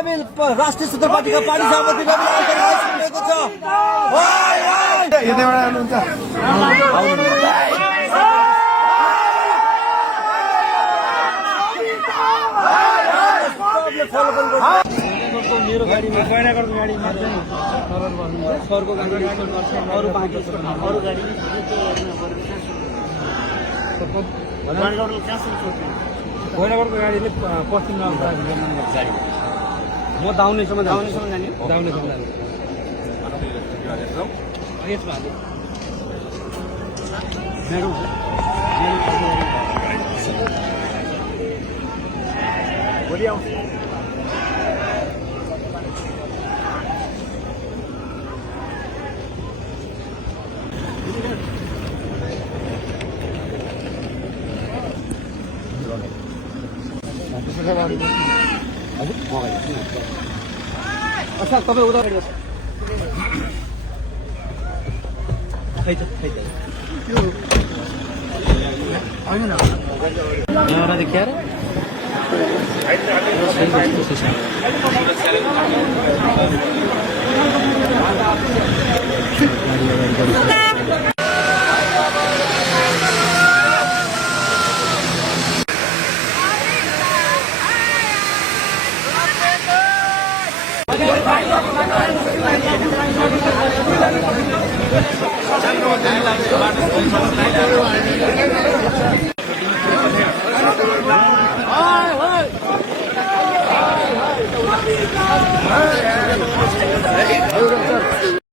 नबिल राष्ट्रिय सूत्र पार्टीका पार्टी सभापति नबिल आइसक्नुभएको छ। यतैबाट आउनुहुन्छ मेरो गाडीमा गैँडागढको गाडीमा चाहिँ सरको गाडी गर्छ अरू बाँकी अरू गाडी गैँडागढको गाडीले पश्चिममा गाडी म दाउनेसम्म जाने दाउनेसम्म जाने यसमा भोलि आउँछ। अच्छा तपाईँ उता गाडी होइन यहाँबाट देखिएर